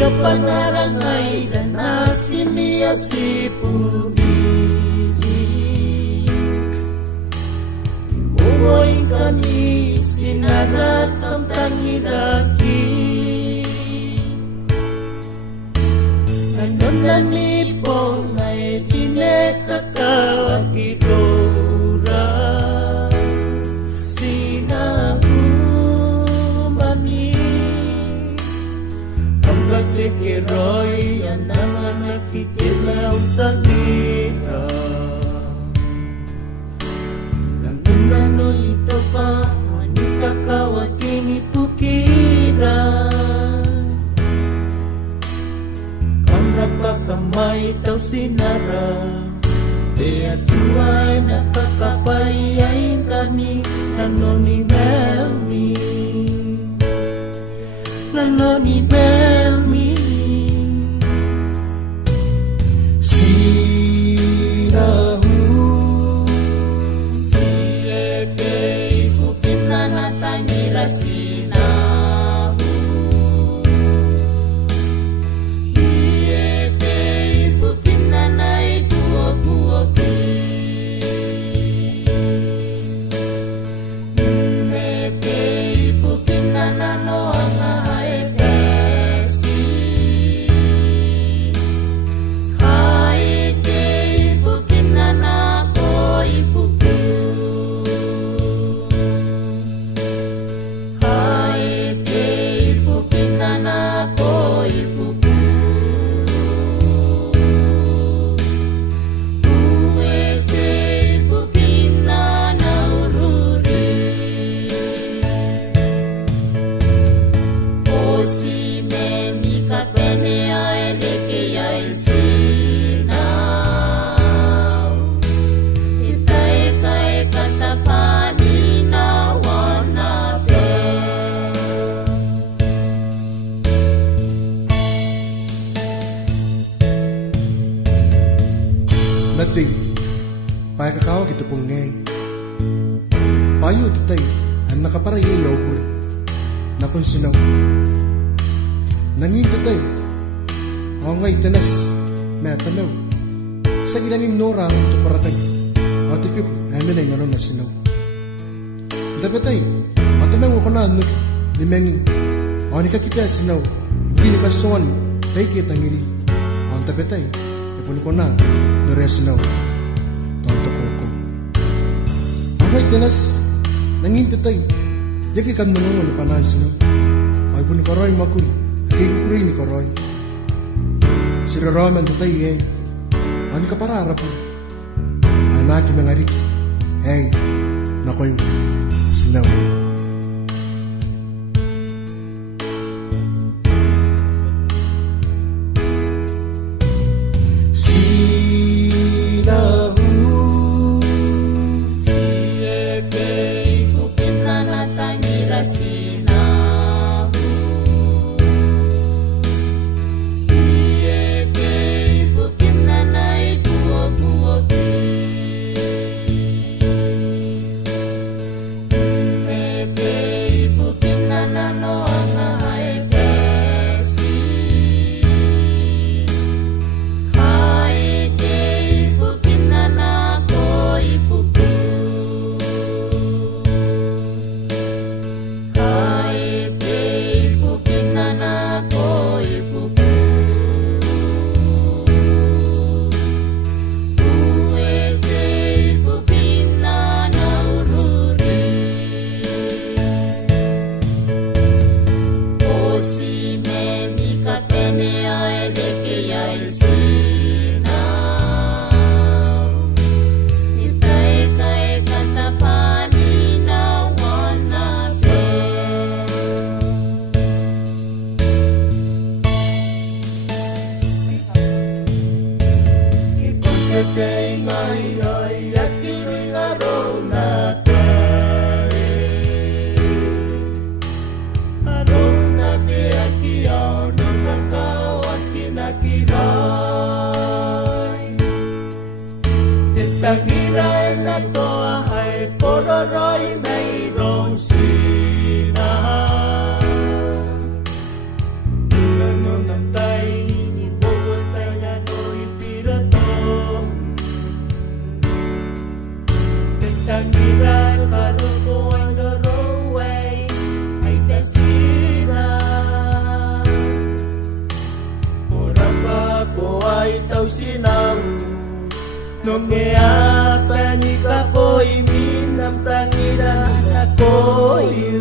Panarangai dan nasimia si pumili Iwowoy kami sinarat ang tangiraki Ganon na nipo ngay tinekakawakirora Kikiroy yan naman nakikilaw sa gira Nandun ito pa Wani kakawaking itukira Kamra pa kamay taw sinara Kaya tuway nakakapayayin kami Nano ni Melmi Nano ni Melmi Nating, paya kakawa kita pong ngay. Payo tatay, ang nakaparayay lobur. Nakon sinaw. Nangin tatay, ako ngay tanas, may atanaw. Sa ilangin nora ang tuparatay. Ako tipyo ko, amin ay nganon na sinaw. Dapat ay, atanaw ko na ano, limengin. Ako ni kakita sinaw, hindi ni kasuan, tayo kita ngiri. Ako dapat ay, ipon ko na, Resinaw, tonto ko ko. Angay tinas, nangintatay. Yagi kan manungo ni panahan sinaw. Ay po ni Karoy makuri, at ikukuri ni Karoy. Siraraman tatay eh. Ano ka parara po? Anaki mga rik. Hey, nakoy sinaw. Nonge apa ni kapoy minam tangidan akoyu